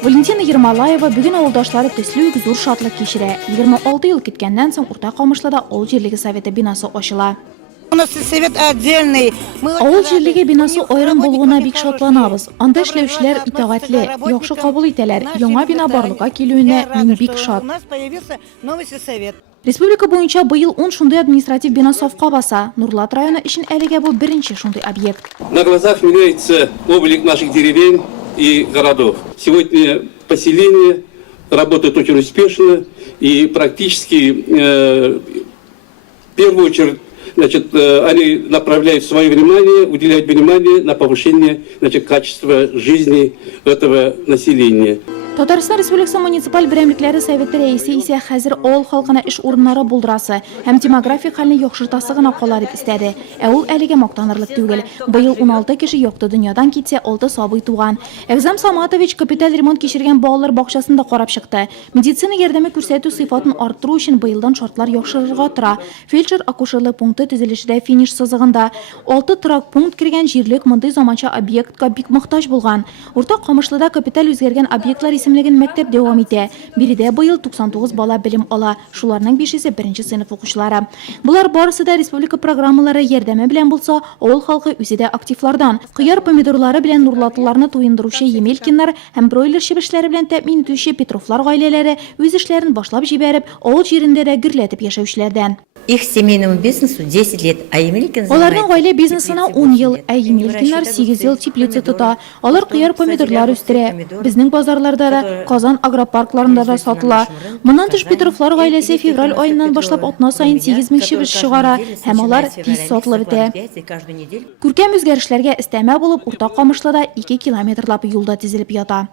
Валентина Ермолаева бүгін ауылдашлары төслі зур шатлык кешірі. 26 ел кеткеннен соң Урта Камышлыда Ауыл жерлігі советі бинасы ошыла. У нас совет отдельный. Ауыл жерлігі бинасы айрым болуына бик шатланабыз. Анда эшләүчеләр итәгатьле, яхшы кабул итәләр. Яңа бина барлыкка килүенә мин бик шат. У нас появился новый совет. Республика буенча быел 10 шундый административ бина сафка баса. Нурлат районы өчен әлегә бу беренче шундый объект. На глазах меняется облик наших деревень и городов. Сегодня поселение работает очень успешно и практически в первую очередь они направляют свое внимание, уделяют внимание на повышение качества жизни этого населения. Татарстан Республикасы муниципаль берәмлекләре советы рәисе исә хәзер авыл халкына эш урыннары булдырасы һәм демографик хәлне яхшыртасы гына кала дип истәде. Ул әлегә мактанырлык түгел. Быел 16 кеше якты дөньядан китсә, 6 сабый туган. Экзам Саматович капиталь ремонт кичергән балалар бакчасында карап чыкты. Медицина ярдәме күрсәтү сыйфатын арттыру өчен быелдан шартлар яхшырырга тора. Фельдшер-акушерлык пункты төзелешендә финиш сызыгында 6 трак пункт кергән җирлек мондый заманча объектка бик мохтаҗ булган. Урта Камышлыда капиталь үзгәргән объектлар исемлеген мәктәп дәвам итә. Биредә быел 99 бала белем ала. Шуларның 5-се беренче сыйныф укучылары. Булар барысы да республика программалары ярдәме белән булса, авыл халкы үзе дә активлардан. Кыяр помидорлары белән нурлатыларны туендыручы Емелькиннар һәм бройлер чебешләре белән тәэмин итүче Петровлар гаиләләре үз эшләрен башлап җибәреп, авыл җирендә дә гөрләтеп яшәүчеләрдән. Их семейному бизнесу 10 лет, а Емелькин Аларның гаилә бизнесына 10 ел, ә Емелькиннар 8 ел теплица тота. Алар кыяр помидорлар үстерә. Безнең базарларда да, Казан агропаркларында да сатыла. Моннан тыш Петровлар гаиләсе февраль айыннан башлап атна сайын 8000 чебеш чыгара һәм алар тиз сатылып бетә. Күркәм үзгәрешләргә истәмә булып, Урта Камышлыда 2 километрлап юлда тезелеп ята.